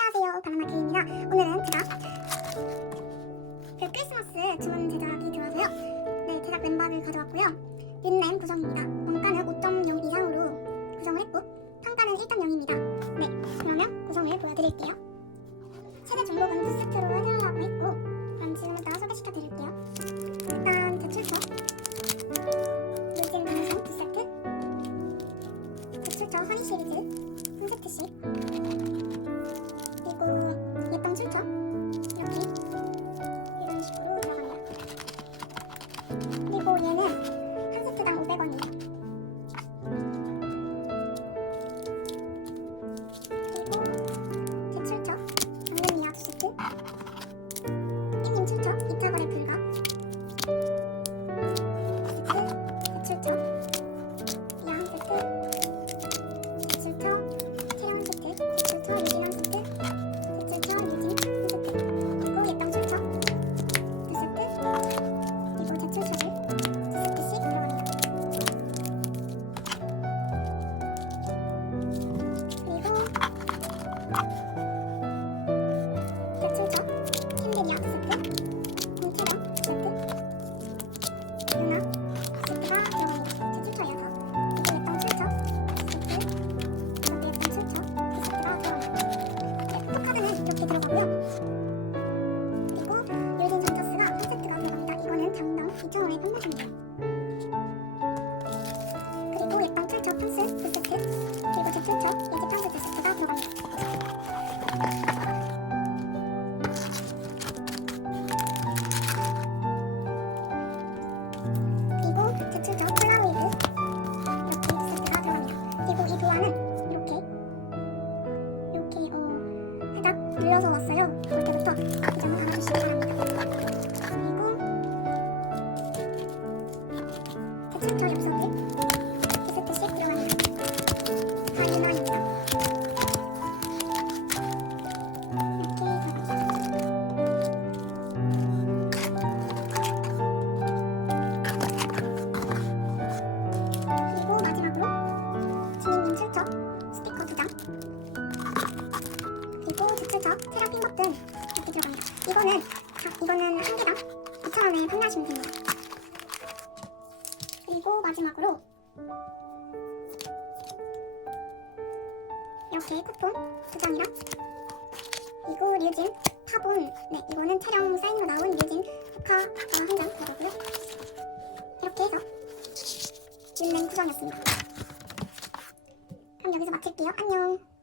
안녕하세요 바나나 K입니다. 오늘은 제가 그 크리스마스 주문 제작이 들어와서요. 네 제작 멤버를 가져왔고요. 윤램 구성입니다. 원가는 5.0 이상으로 구성을 했고 평가는 1.0입니다. 네 그러면 구성을 보여드릴게요. 최대 두 세트로 해달라고 했고 그럼 지금부터 소개시켜 드릴게요. 일단 제출처. 물진 방송 두 세트. 제출처 허니 시리즈 그 출처 폴라로이드 이렇게 두 세트가 들어갑니다. 그리고 이 도안은 이렇게 이렇게 어 살짝 눌려서 왔어요. 볼 때부터 이 점을 알아주시기 바랍니다. 그리고 대출처 엽서들 버튼 이렇게 들어갑니다. 이거는 다, 이거는 한 개당 2,000원에 판매하시면 됩니다. 그리고 마지막으로 이렇게 쿠폰 두 장이랑 그리고 류진 파본 네 이거는 촬영 사인으로 나온 류진 포카 한장 들어가고요. 이렇게 해서 윤랭 구성이었습니다. 그럼 여기서 마칠게요. 안녕.